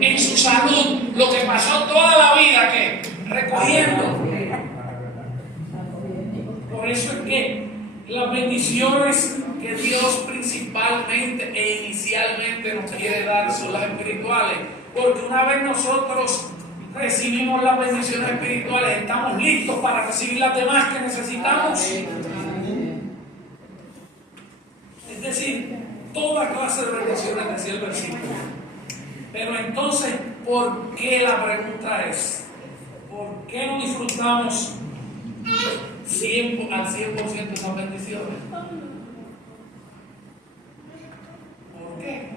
en su salud lo que pasó toda la vida, que recogiendo. Por eso es que las bendiciones que Dios principalmente e inicialmente nos quiere dar son las espirituales, porque una vez nosotros recibimos las bendiciones espirituales, estamos listos para recibir las demás que necesitamos. Es decir, toda clase de bendiciones, decía el versículo. Pero entonces, ¿por qué? La pregunta es, ¿por qué no disfrutamos al 100% esas bendiciones? ¿Por qué?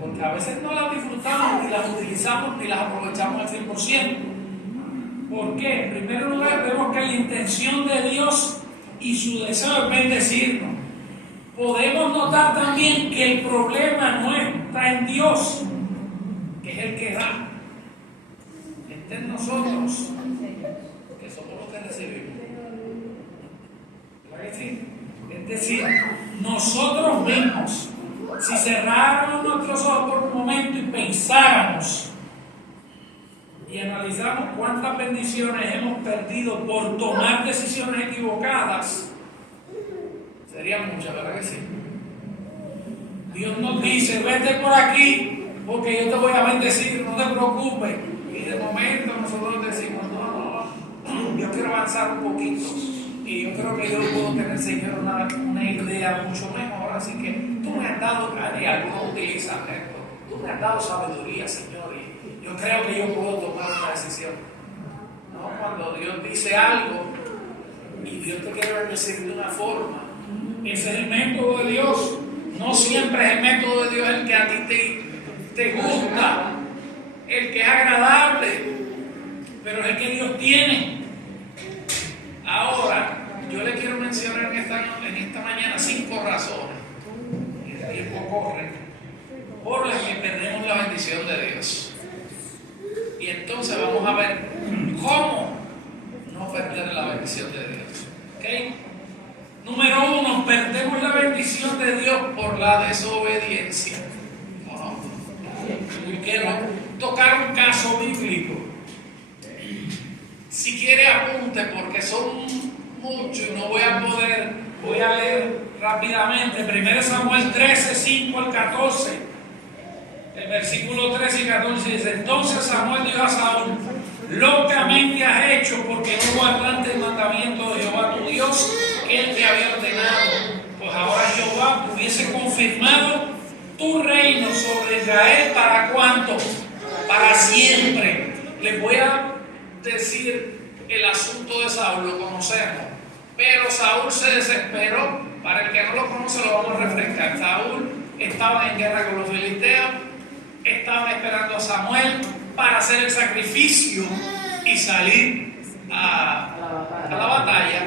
Porque a veces no las disfrutamos, ni las utilizamos, ni las aprovechamos al 100%. ¿Por qué? En primer lugar, vemos que la intención de Dios y su deseo es bendecirnos. Podemos notar también que el problema no está en Dios, que es el que da, está en nosotros, que somos los que recibimos. ¿Verdad que sí? Es decir, nosotros mismos, si cerráramos nuestros ojos por un momento y pensáramos y analizamos cuántas bendiciones hemos perdido por tomar decisiones equivocadas, serían muchas, ¿verdad que sí? Dios nos dice, vete por aquí, porque yo te voy a bendecir, no te preocupes. Y de momento nosotros decimos, no, yo quiero avanzar un poquito. Y yo creo que yo puedo tener, Señor, una idea mucho mejor. Así que tú me has dado, y algunos utilizan esto, tú me has dado sabiduría, Señor, y yo creo que yo puedo tomar una decisión. No, cuando Dios dice algo y Dios te quiere bendecir de una forma, ese es el método de Dios. No siempre es el método de Dios el que a ti te gusta, el que es agradable, pero es el que Dios tiene. Ahora, yo le quiero mencionar en esta mañana 5 razones, y el tiempo corre, por las que perdemos la bendición de Dios. Y entonces vamos a ver cómo no perder la bendición de Dios. ¿Okay? Número 1, perdemos la bendición de Dios por la desobediencia. Y quiero tocar un caso bíblico. Si quiere apunte, porque son muchos y no voy a poder, voy a leer rápidamente. 1 Samuel 13, 5 al 14. El versículo 13 y 14 dice: entonces Samuel dijo a Saúl: locamente has hecho, porque no guardaste el mandamiento de Jehová tu Dios, que él te había ordenado. Pues ahora Jehová hubiese confirmado tu reino sobre Israel. ¿Para cuánto? Para siempre. Les voy a decir el asunto de Saúl, lo conocemos, pero Saúl se desesperó. Para el que no lo conoce, lo vamos a refrescar. Saúl estaba en guerra con los filisteos, estaban esperando a Samuel para hacer el sacrificio y salir a la batalla,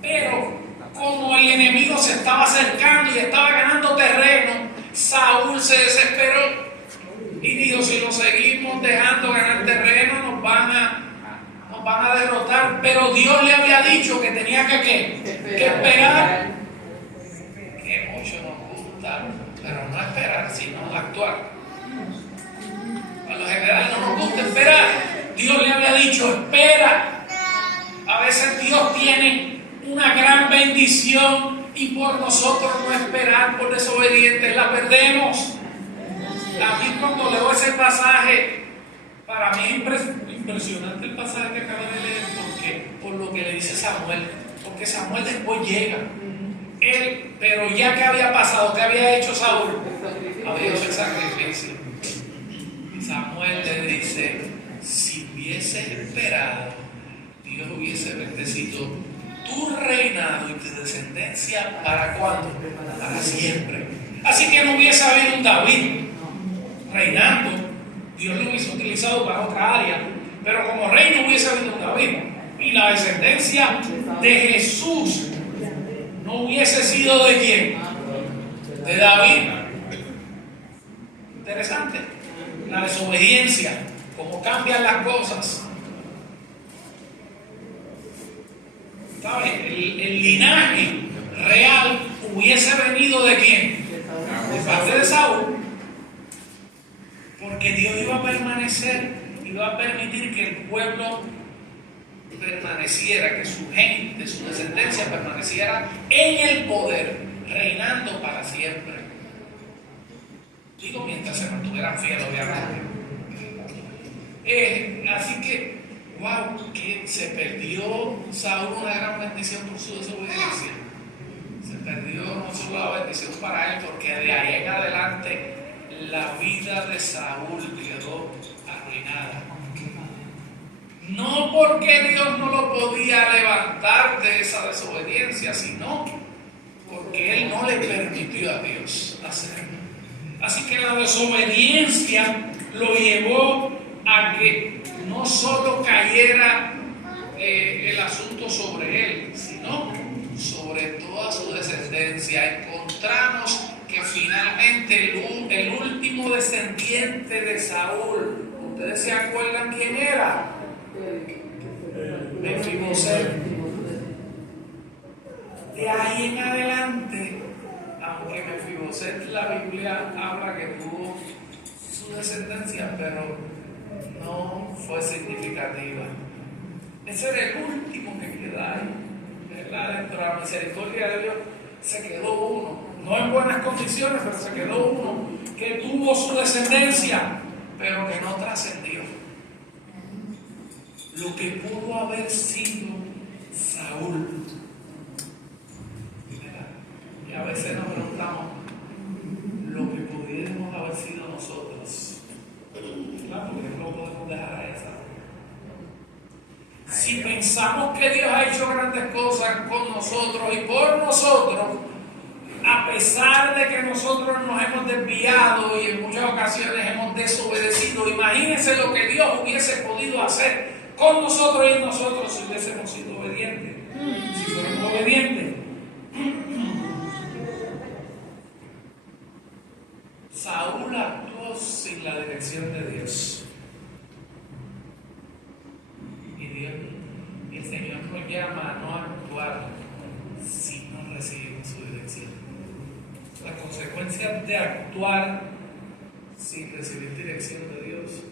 pero como el enemigo se estaba acercando y estaba ganando terreno, Saúl se desesperó y dijo: si lo seguimos dejando ganar terreno, nos van a derrotar. Pero Dios le había dicho que tenía que esperar, que mucho nos gusta, pero no esperar, sino actuar. A lo general no nos gusta esperar. Dios le había dicho: espera. A veces Dios tiene una gran bendición y por nosotros no esperar, por desobedientes, la perdemos. A mí, cuando leo ese pasaje, para mí es impresionante el pasaje que acabo de leer, porque por lo que le dice Samuel, porque Samuel después llega. Él, pero ya que había pasado, ¿qué había hecho Saúl? Había hecho el sacrificio. Y Samuel le dice: si hubieses esperado, Dios hubiese bendecido tu reinado y tu descendencia. ¿Para cuándo? Para siempre. Así que no hubiese habido un David reinando. Dios lo hubiese utilizado para otra área, pero como rey no hubiese habido un David. Y la descendencia de Jesús no hubiese sido ¿de quién? De David. Interesante. La desobediencia, cómo cambian las cosas. ¿Sabes? El linaje real hubiese venido ¿de quién? De parte de Saúl. Porque Dios iba a permanecer, iba a permitir que el pueblo permaneciera, que su gente, su descendencia permaneciera en el poder, reinando para siempre. Digo, mientras se mantuvieran fieles, obviamente. Así que, wow, que se perdió Saúl una gran bendición por su desobediencia. Se perdió no solo la bendición para él, porque de ahí en adelante la vida de Saúl quedó arruinada. No porque Dios no lo podía levantar de esa desobediencia, sino porque él no le permitió a Dios hacerlo. Así que la desobediencia lo llevó a que no solo cayera el asunto sobre él, sino sobre toda su descendencia. Encontramos que finalmente el último descendiente de Saúl, ¿ustedes se acuerdan quién era? Mefiboset. De ahí en adelante, aunque Mefiboset la Biblia habla que tuvo su descendencia, pero no fue significativa. Ese era el último que queda ahí, ¿verdad? Dentro de la misericordia de Dios se quedó uno, no en buenas condiciones, pero se quedó uno que tuvo su descendencia, pero que no trascendió. Lo que pudo haber sido Saúl. Y a veces nos preguntamos lo que pudiéramos haber sido nosotros. Claro, porque no podemos dejar a esa. Si pensamos que Dios ha hecho grandes cosas con nosotros y por nosotros, a pesar de que nosotros nos hemos desviado y en muchas ocasiones hemos desobedecido, imagínense lo que Dios hubiese podido hacer con nosotros y en nosotros si hubiésemos sido obedientes. Si fuéramos obedientes. Saúl actuó sin la dirección de Dios. Y el Señor nos llama a no actuar si no recibimos su dirección. Las consecuencias de actuar sin recibir dirección de Dios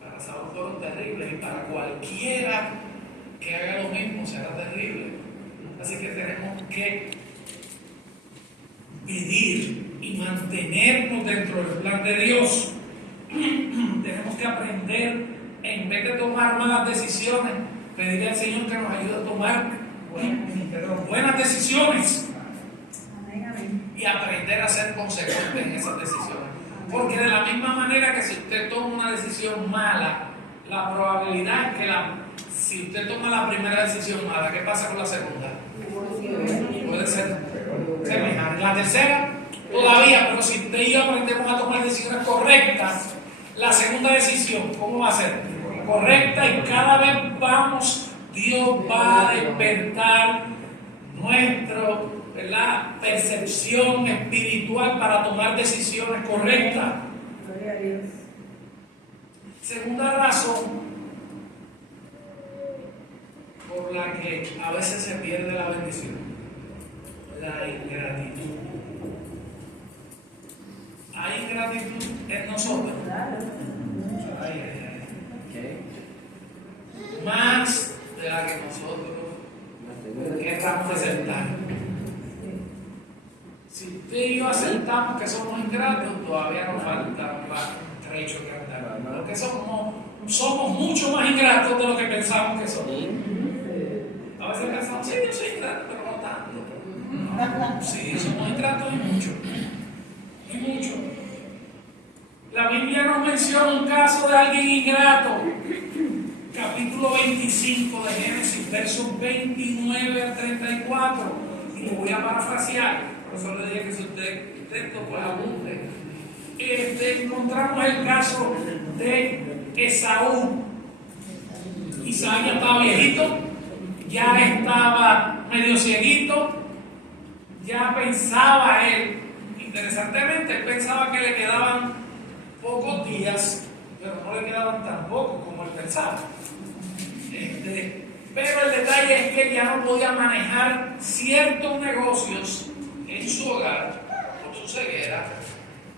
para Saúl fueron terribles, y para cualquiera que haga lo mismo será terrible. Así que tenemos que pedir y mantenernos dentro del plan de Dios. Tenemos que aprender, en vez de tomar malas decisiones, pedirle al Señor que nos ayude a tomar buenas decisiones y aprender a ser consecuentes en esas decisiones. Porque de la misma manera que si usted toma una decisión mala, la probabilidad es que si usted toma la primera decisión mala, ¿qué pasa con la segunda? Puede ser semejante. La tercera, todavía, pero si usted y yo aprendemos a tomar decisiones correctas, la segunda decisión, ¿cómo va a ser? Correcta, y cada vez Dios va a despertar nuestra percepción espiritual para tomar decisiones correctas. Segunda razón por la que a veces se pierde la bendición: la ingratitud. ¿Hay ingratitud en nosotros? Más de la que nosotros querramos aceptar. Si usted y yo aceptamos que somos ingratos, todavía nos falta un trecho que andar. Porque somos mucho más ingratos de lo que pensamos que somos. A veces pensamos, sí, yo soy ingrato, pero no tanto. Sí, somos ingratos y mucho. Y mucho. La Biblia nos menciona un caso de alguien ingrato. Capítulo 25 de Génesis, versos 29 al 34. Y lo voy a parafrasear. Por eso le dije que si usted texto, pues apunte. Encontramos el caso de Esaú. Isaac ya estaba viejito, ya estaba medio cieguito, ya pensaba él, interesantemente, él pensaba que le quedaban pocos días, pero no le quedaban tan pocos como él pensaba. Pero el detalle es que él ya no podía manejar ciertos negocios en su hogar por su ceguera,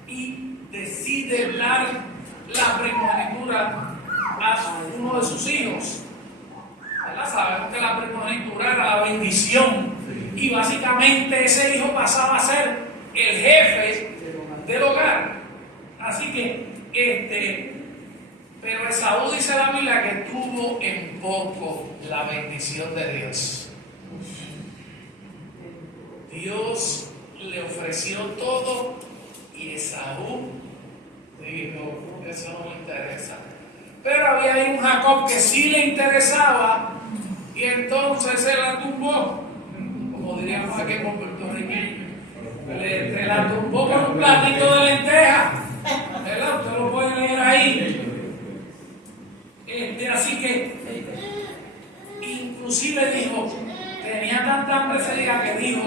y decide dar la primogenitura a uno de sus hijos. ¿Verdad? Sabemos que la primogenitura era la bendición. Y básicamente ese hijo pasaba a ser el jefe del hogar. Así que, pero Esaú dice la Biblia que tuvo en poco la bendición de Dios. Dios le ofreció todo y Esaú dijo, eso no me interesa. Pero había ahí un Jacob que sí le interesaba y entonces se la tumbó, como diríamos aquí en puertorriqueño, le la tumbó con un platito de lentejas. ¿Verdad? Usted lo puede leer ahí. Así que, inclusive dijo, tenía tanta hambre ese día que dijo,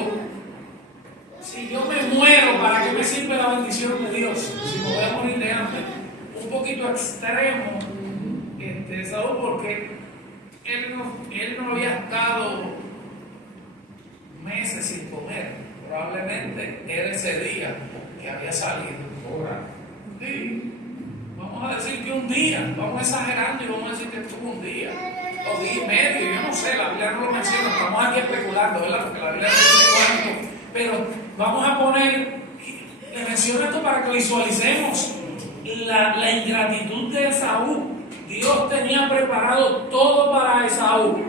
si yo me muero, ¿para qué me sirve la bendición de Dios? Si me voy a morir de hambre. Un poquito extremo, Saúl, porque él no había estado meses sin comer. Probablemente era ese día que había salido. Sí. Vamos a decir que un día, vamos exagerando y vamos a decir que estuvo un día, o día y medio, yo no sé, la Biblia no lo menciona, estamos aquí especulando, ¿verdad? Porque la Biblia no dice cuánto, pero vamos a poner, le menciono esto para que visualicemos la ingratitud de Esaú. Dios tenía preparado todo para Esaú,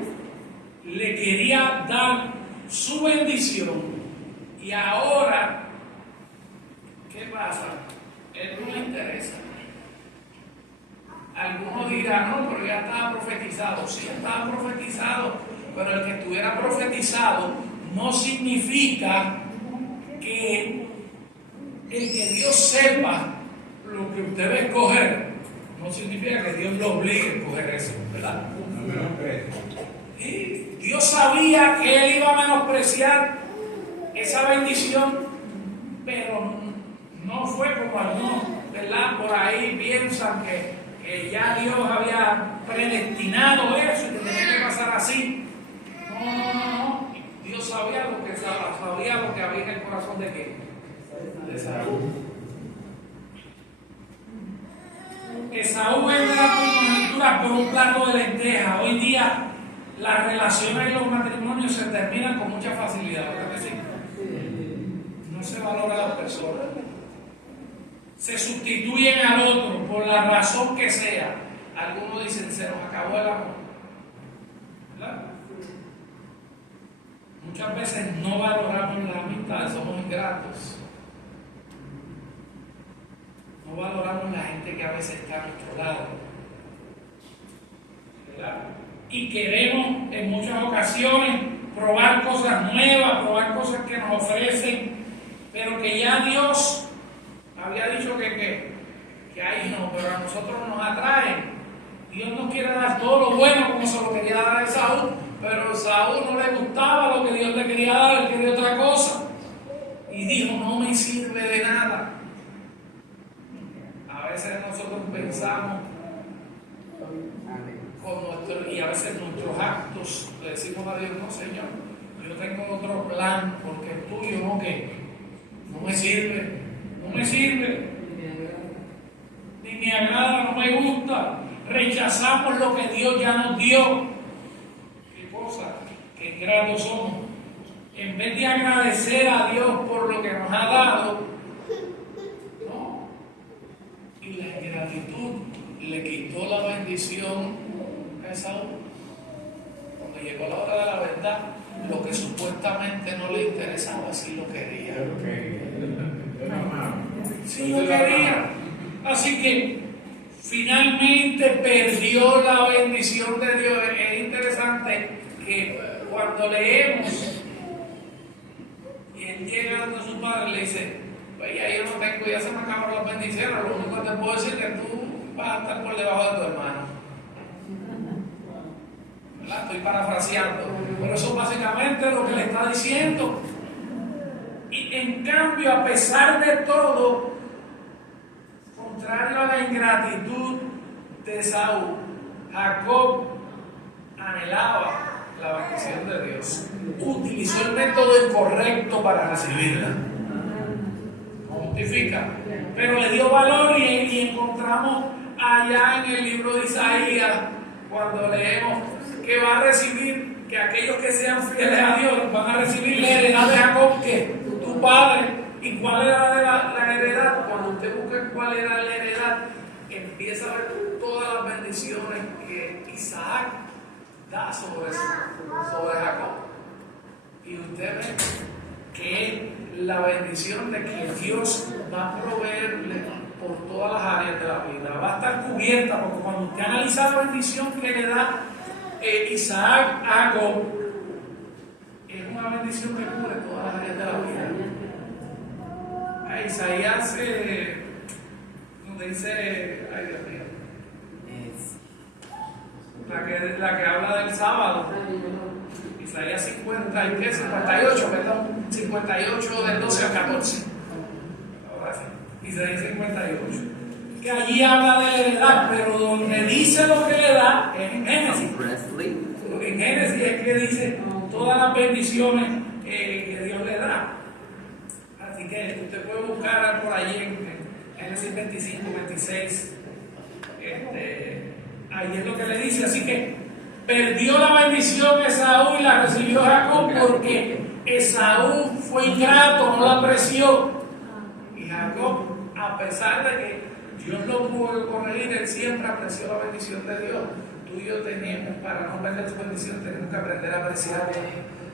le quería dar su bendición, y ahora, ¿qué pasa? Él no le interesa. Algunos dirán, no, pero ya estaba profetizado. Sí, estaba profetizado, pero el que estuviera profetizado no significa que el que Dios sepa lo que usted va a escoger, no significa que Dios lo obligue a escoger eso, ¿verdad? Y Dios sabía que él iba a menospreciar esa bendición, pero no fue como algunos, ¿verdad? Por ahí piensan que ya Dios había predestinado eso y que tenía que pasar así. No. Dios sabía lo que había en el corazón de qué? De Esaú. Esaú entra a la primogenitura por un plato de lentejas. Hoy día las relaciones y los matrimonios se terminan con mucha facilidad, ¿verdad que sí? No se valora a la persona. Se sustituyen al otro por la razón que sea. Algunos dicen, se nos acabó el amor. ¿Verdad? Muchas veces no valoramos las amistades, somos ingratos. No valoramos la gente que a veces está a nuestro lado. ¿Verdad? Y queremos en muchas ocasiones probar cosas nuevas, probar cosas que nos ofrecen, pero que ya Dios había dicho que ahí no, pero a nosotros nos atraen. Dios nos quiere dar todo lo bueno como se lo quería dar a Esaú, pero a Esaú no le gustaba lo que Dios le quería dar, él quería otra cosa. Y dijo, no me sirve de nada. A veces nosotros pensamos y a veces nuestros actos le decimos a Dios, no Señor, yo tengo otro plan porque el tuyo no, que no me sirve. No me sirve, ni me agrada, no me gusta. Rechazamos lo que Dios ya nos dio. ¿Qué cosa? Qué ingratos somos. En vez de agradecer a Dios por lo que nos ha dado, no. Y la ingratitud le quitó la bendición a Esaú. Cuando llegó la hora de la verdad, lo que supuestamente no le interesaba, sí lo quería. Sí lo quería. Así que finalmente perdió la bendición de Dios. Es interesante que cuando leemos y él llega donde su padre le dice, pues ya yo no tengo, ya se me acabaron las bendiciones, lo único que te puedo decir es que tú vas a estar por debajo de tu hermano. ¿Verdad? Estoy parafraseando, pero eso básicamente es lo que le está diciendo. Y en cambio, a pesar de todo, contrario a la ingratitud de Esaú, Jacob anhelaba la bendición de Dios. Utilizó el método incorrecto para recibirla. No justifica. Pero le dio valor y encontramos encontramos allá en el libro de Isaías, cuando leemos que va a recibir, que aquellos que sean fieles a Dios van a recibir la heredad de Jacob, que tu padre. ¿Y cuál era la heredad? Cuando usted busca cuál era la heredad, empieza a ver todas las bendiciones que Isaac da sobre Jacob. Y usted ve que la bendición de que Dios va a proveerle por todas las áreas de la vida, va a estar cubierta, porque cuando usted analiza la bendición que le da Isaac a Jacob, es una bendición que cubre todas las áreas de la vida. Isaías, donde dice, ay Dios mío, la que habla del sábado, Isaías 58, perdón, 58 del 12 al 14. Ahora sí, Isaías 58. Que allí habla de la heredad, pero donde dice lo que le da es en Génesis. En Génesis es que dice todas las bendiciones que Dios le da. Así que usted puede buscar por allí en Génesis 25, 26. Ahí es lo que le dice. Así que perdió la bendición Esaú y la recibió Jacob porque Esaú fue ingrato, no la apreció. Y Jacob, a pesar de que Dios lo pudo corregir, él siempre apreció la bendición de Dios. Tú y yo tenemos, para no perder su bendición, tenemos que aprender a apreciar.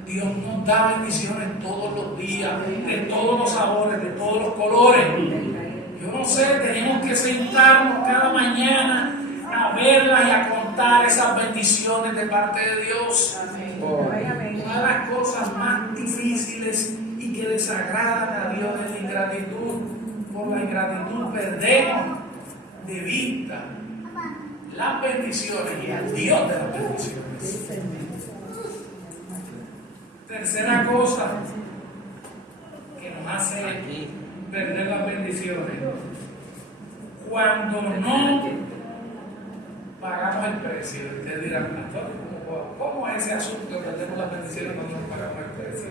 Dios nos da bendiciones todos los días, de todos los sabores, de todos los colores. Yo no sé, tenemos que sentarnos cada mañana a verlas y a contar esas bendiciones de parte de Dios. Una de las cosas más difíciles y que desagradan a Dios es la ingratitud. Por la ingratitud perdemos de vista las bendiciones y al Dios de las bendiciones. Tercera cosa que nos hace perder las bendiciones: cuando no pagamos el precio. Ustedes dirán, pastor, ¿cómo es ese asunto que perdemos las bendiciones cuando no pagamos el precio?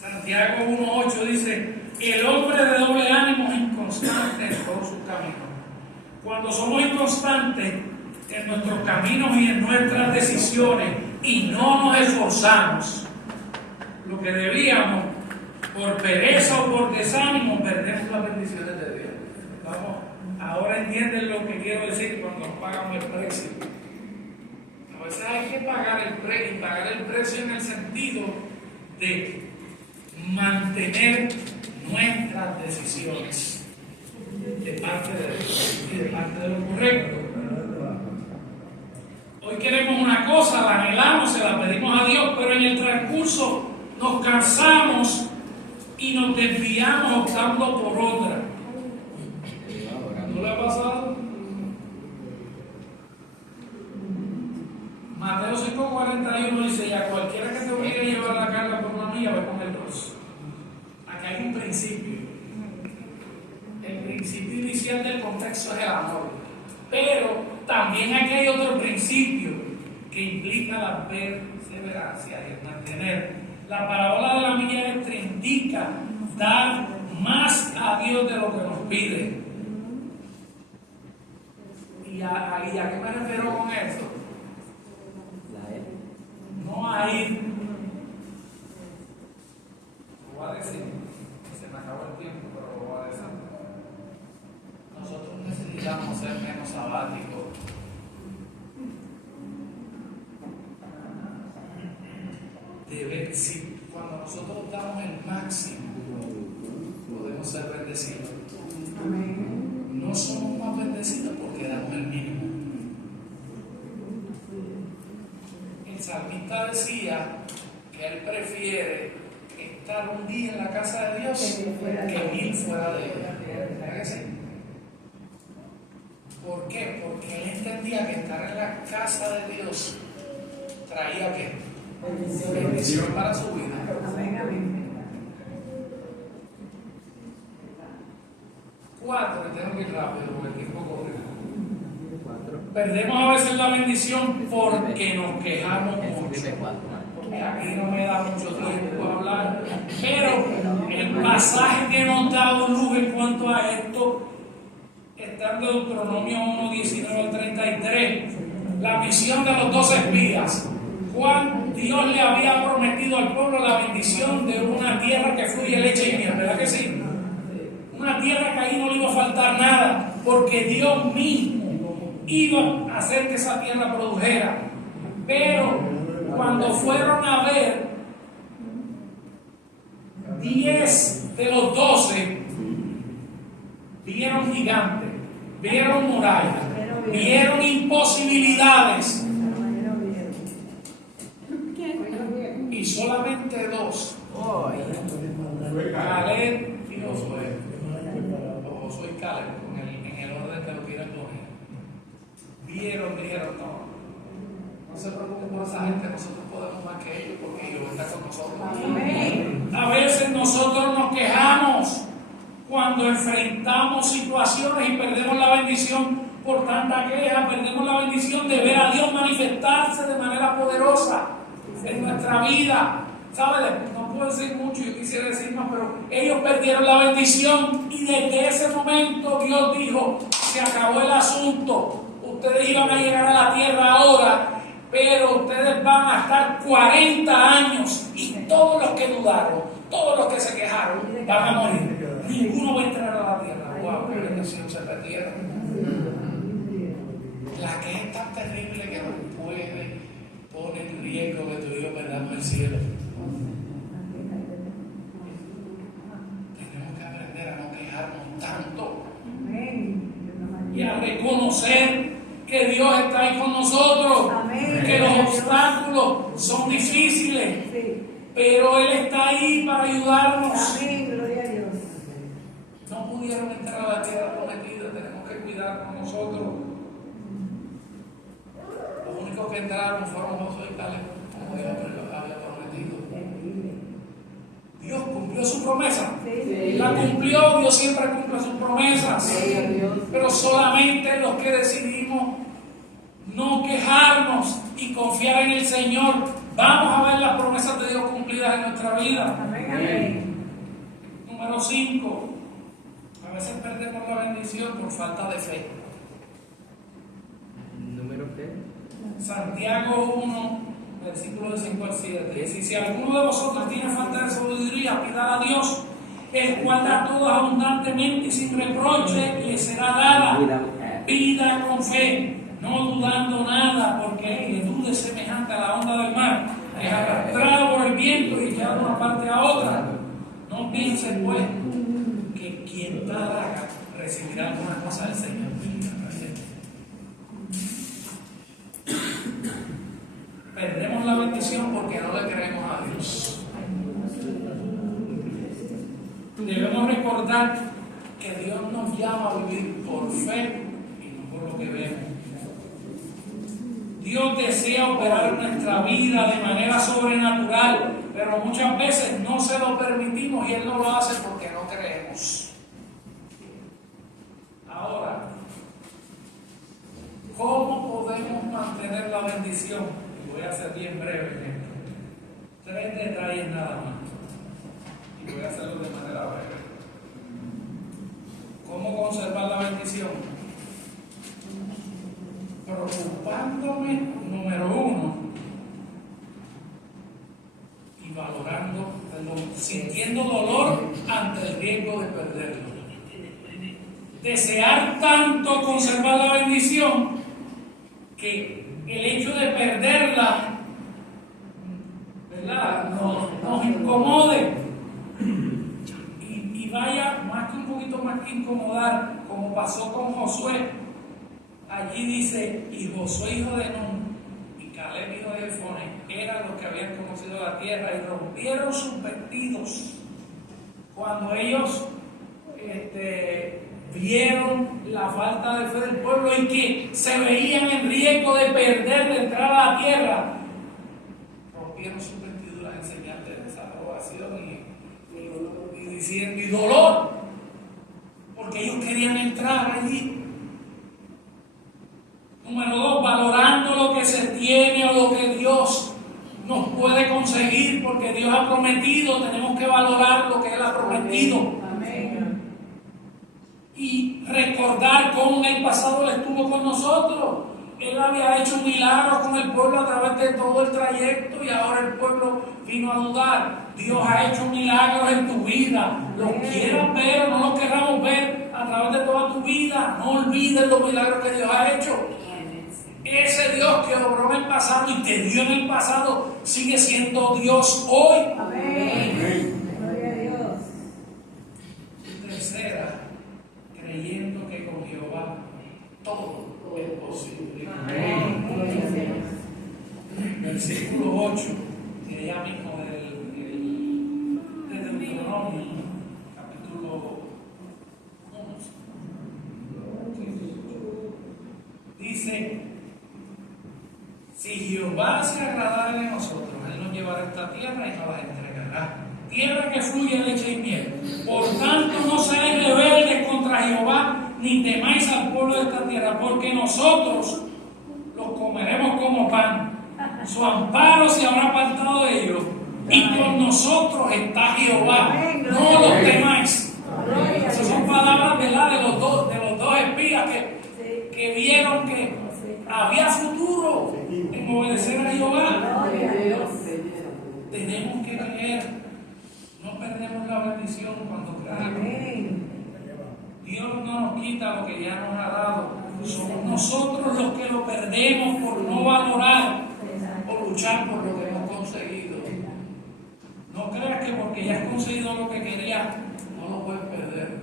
Santiago 1:8 dice: el hombre de doble ánimo es inconstante en todos sus caminos. Cuando somos inconstantes en nuestros caminos y en nuestras decisiones y no nos esforzamos lo que debíamos, por pereza o por desánimo, perdemos las bendiciones de Dios. Vamos, ahora entienden lo que quiero decir cuando pagamos el precio. A veces hay que pagar el precio, y pagar el precio en el sentido de mantener nuestras decisiones de parte de Dios y de parte de lo correcto. Hoy queremos una cosa, la anhelamos, se la pedimos a Dios, pero en el transcurso nos cansamos y nos desviamos optando por otra. ¿No le ha pasado? Mateo 5:41 dice: y a cualquiera que te obligue a llevar la carga por una milla, va con el dos. Aquí hay un principio. El principio inicial del contexto es el amor, pero también aquí hay otro principio que implica la perseverancia y el mantener. La parábola de la milla extra indica dar más a Dios de lo que nos pide. ¿Y a qué me refiero con esto? No a ir. Lo voy a decir, se me acabó el tiempo, pero lo voy a decir. Nosotros necesitamos ser menos sabáticos. Si cuando nosotros damos el máximo, podemos ser bendecidos. No somos más bendecidos porque damos el mínimo. El salmista decía que él prefiere estar un día en la casa de Dios que 1000 fuera de ella. ¿Verdad que sí? ¿Por qué? Porque él entendía que estar en la casa de Dios traía ¿qué? Bendición para su vida. Amén. 4, y tengo que ir rápido porque el tiempo corre. Perdemos a veces la bendición porque nos quejamos mucho. Aquí no me da mucho tiempo para hablar, pero el pasaje que nos da un luz en cuanto a esto que está en Deuteronomio 1, 19 al 33, la visión de los 12 espías. Dios le había prometido al pueblo la bendición de una tierra que fluye leche y miel, ¿verdad que sí? Una tierra que ahí no le iba a faltar nada, porque Dios mismo iba a hacer que esa tierra produjera. Pero cuando fueron a ver, 10 de los 12 vieron gigantes, vieron murallas, vieron imposibilidades. Y solamente 2, Caleb y Josué, o Josué y Caleb, en el orden que lo quieran poner, dijeron, no se preocupen por esa gente, nosotros podemos más que ellos, porque ellos están con nosotros. A veces nosotros nos quejamos cuando enfrentamos situaciones y perdemos la bendición por tanta queja, perdemos la bendición de ver a Dios manifestarse de manera poderosa en nuestra vida. ¿Sabes? No puedo decir mucho, yo quisiera decir más, pero ellos perdieron la bendición y desde ese momento Dios dijo, se acabó el asunto, ustedes iban a llegar a la tierra ahora, pero ustedes van a estar 40 años y todos los que dudaron, todos los que se quejaron van a morir. Ninguno va a entrar a la tierra. ¡Wow! ¡Qué bendición se perdieron! La que es tan terrible que no puede poner en riesgo que tu hijo perdamos el cielo. Tenemos que aprender a no quejarnos tanto y a reconocer que Dios está ahí con nosotros. Amén. Que los obstáculos son difíciles, pero Él está ahí para ayudarnos. Amén, gloria a Dios. No pudieron entrar a la tierra prometida, tenemos que cuidarnos nosotros. Los únicos que entraron fueron Josué y Caleb, como Dios había prometido. Dios cumplió su promesa. Sí. La cumplió, Dios siempre cumple sus promesas. Sí, pero solamente los que decidimos no quejarnos y confiar en el Señor, vamos a ver las promesas de Dios cumplidas en nuestra vida. Amén, amén. Número 5. A veces perdemos la bendición por falta de fe. ¿Número qué? Santiago 1, versículo de 5 al 7. Dice: si alguno de vosotros tiene falta de sabiduría, pida a Dios, el cual da todo abundantemente y sin reproche, y le será dada. Pida con fe, no dudando nada, porque el que dude semejante a la onda del mar, es arrastrado por el viento y echado de una parte a otra. No piense pues que quien tal haga recibirá alguna cosa del Señor. Perdemos la bendición porque no le creemos a Dios. Debemos recordar que Dios nos llama a vivir por fe y no por lo que vemos. Dios desea operar en nuestra vida de manera sobrenatural, pero muchas veces no se lo permitimos y Él no lo hace porque no creemos. Ahora, ¿cómo podemos mantener la bendición? Voy a ser bien breve en esto. 3 detalles nada más. Y voy a hacerlo de manera breve. ¿Cómo conservar la bendición? Preocupándome, número 1, y valorando, sintiendo dolor ante el riesgo de perderlo. Desear tanto conservar la bendición que el hecho de perderla, ¿verdad?, nos incomode y vaya más que un poquito más que incomodar, como pasó con Josué. Allí dice: y Josué hijo de Nun y Caleb hijo de Jefone eran los que habían conocido la tierra y rompieron sus vestidos cuando ellos vieron la falta de fe del pueblo y que se veían en riesgo de perder, de entrar a la tierra. Rompieron sus vestiduras en señal de desaprobación y dolor, porque ellos querían entrar allí. Número 2, valorando lo que se tiene o lo que Dios nos puede conseguir, porque Dios ha prometido, tenemos que valorar lo que Él ha prometido. Amén. Y recordar cómo en el pasado Él estuvo con nosotros. Él había hecho milagros con el pueblo a través de todo el trayecto y ahora el pueblo vino a dudar. Dios ha hecho milagros en tu vida. Los quieras ver o no los queramos ver a través de toda tu vida. No olvides los milagros que Dios ha hecho. Ese Dios que obró en el pasado y te dio en el pasado sigue siendo Dios hoy. Amén. Gloria a Dios. Y tercera, creyendo que con Jehová todo es posible. Amén. Versículo 8, que ya mismo de Deuteronomio, capítulo 11. Dice: si Jehová se agradara de nosotros, Él nos llevará a esta tierra y nos la entregará. Tierra que fluye leche y miel. Por tanto, no seáis rebeldes contra Jehová, ni temáis al pueblo de esta tierra, porque nosotros los comeremos como pan. Su amparo se habrá apartado de ellos, y con nosotros está Jehová. No los temáis. Esas son palabras, ¿verdad?, de los dos espías que vieron que había futuro en obedecer a Jehová. Tenemos que creer. No perdemos la bendición cuando creemos. Dios no nos quita lo que ya nos ha dado. Somos nosotros los que lo perdemos por no valorar o luchar por lo que hemos conseguido. No creas que porque ya has conseguido lo que querías, no lo puedes perder.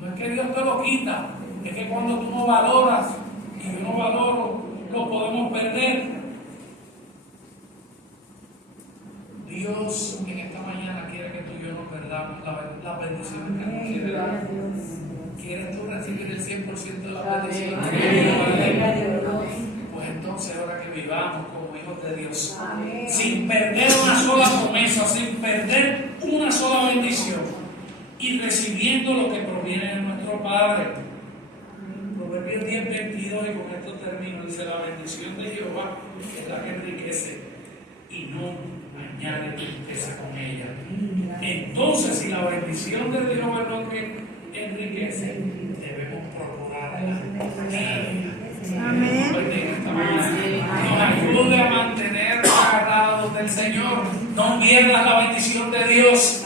No es que Dios te lo quita, es que cuando tú no valoras y yo no valoro, lo podemos perder. Dios en esta mañana quiere que tú y yo nos perdamos las bendiciones que nos quiere dar. ¿Quieres tú recibir el 100% de las bendiciones que Dios? Pues entonces ahora que vivamos como hijos de Dios, sin perder una sola promesa, sin perder una sola bendición, y recibiendo lo que proviene de nuestro Padre. Proverbios 10:22, y con esto termino, dice: la bendición de Jehová es la que enriquece y no añade tristeza con ella. Entonces, si la bendición de Dios es lo que enriquece, debemos procurarla cada día. Amén. Nos ayude a mantenernos agarrados del Señor. No pierdas la bendición de Dios.